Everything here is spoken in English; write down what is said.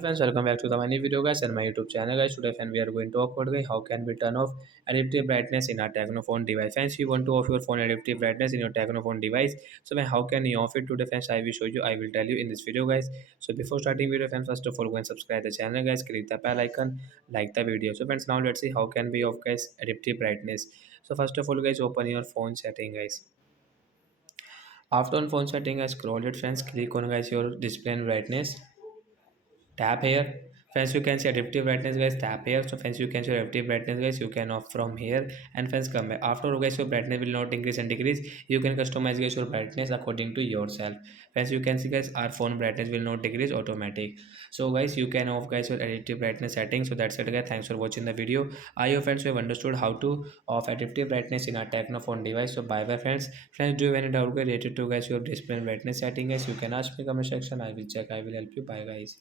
Friends, welcome back to the new video guys and my YouTube channel guys. Today friend we are going to talk about guys how can we turn off adaptive brightness in our Tecno phone device. Friends, you want to off your phone adaptive brightness in your Tecno phone device. So man, how can you off it today friends? I will show you. I will tell you in this video guys. So before starting video friends, first of all go and subscribe the channel guys. Click the bell icon, like the video. So friends, now let's see how can we off guys adaptive brightness. So first of all guys, open your phone setting guys. After on phone setting guys, scroll it friends. Click on guys your display and brightness. Tap here. Friends, you can see adaptive brightness guys. Tap here. So friends, you can see adaptive brightness guys. You can off from here. And friends, come back. After guys, your brightness will not increase and decrease. You can customize guys your brightness according to yourself. Friends, you can see guys our phone brightness will not decrease automatic. So guys, you can off guys your adaptive brightness settings. So that's it guys. Thanks for watching the video. I hope friends you have understood how to off adaptive brightness in our Tecno phone device. So bye bye friends. Friends, do you have any doubt guys related to guys your display and brightness setting guys? You can ask me comment section. I will check. I will help you. Bye guys.